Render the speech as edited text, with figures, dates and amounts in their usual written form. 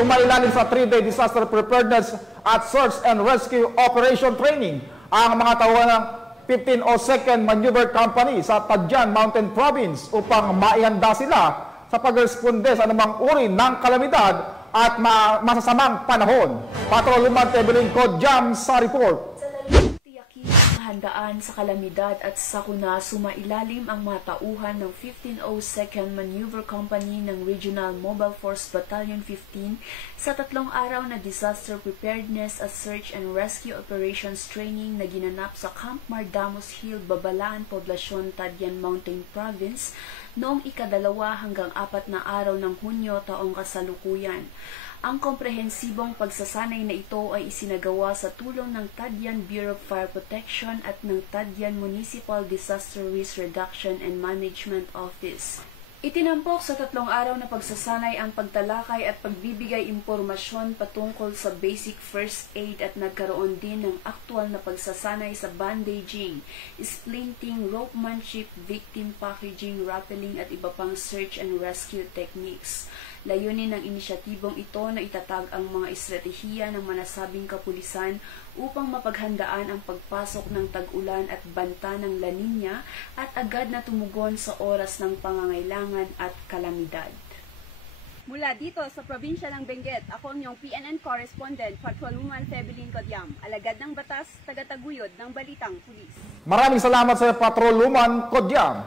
sumailalim sa 3-day disaster preparedness at search and rescue operation training ang mga tauhan ng 1502nd Maneuver Company sa Tadyan Mountain Province upang maihanda sila sa pagresponde sa anumang uri ng kalamidad at masasamang panahon. Patrol Luman Tebeling Kodyam sa report. Handaan sa kalamidad at sakuna sumailalim ang mga tauhan ng 1502nd Maneuver Company ng Regional Mobile Force Battalion 15 sa 3 araw na disaster preparedness at search and rescue operations training na ginanap sa Camp Mardamos Hill, Babalaan, Poblasyon, Tadyan Mountain Province noong ika-2 hanggang 4 na araw ng Hunyo taong kasalukuyan. Ang komprehensibong pagsasanay na ito ay isinagawa sa tulong ng Tadyan Bureau of Fire Protection at ng Tadyan Municipal Disaster Risk Reduction and Management Office. Itinampok sa 3 araw na pagsasanay ang pagtalakay at pagbibigay impormasyon patungkol sa basic first aid at nagkaroon din ng aktwal na pagsasanay sa bandaging, splinting, ropemanship, victim packaging, rappelling at iba pang search and rescue techniques. Layunin ng inisyatibong ito na itatag ang mga estratehiya ng manasabing kapulisan upang mapaghandaan ang pagpasok ng tag-ulan at banta ng La Nina at agad na tumugon sa oras ng pangangailangan at kalamidad. Mula dito sa probinsya ng Benguet, ako ang iyong PNN correspondent, Patrol Luman Tebeling Kodyam, alagad ng batas, tagataguyod ng Balitang Pulis. Maraming salamat sa Patrol Luman Kodyam.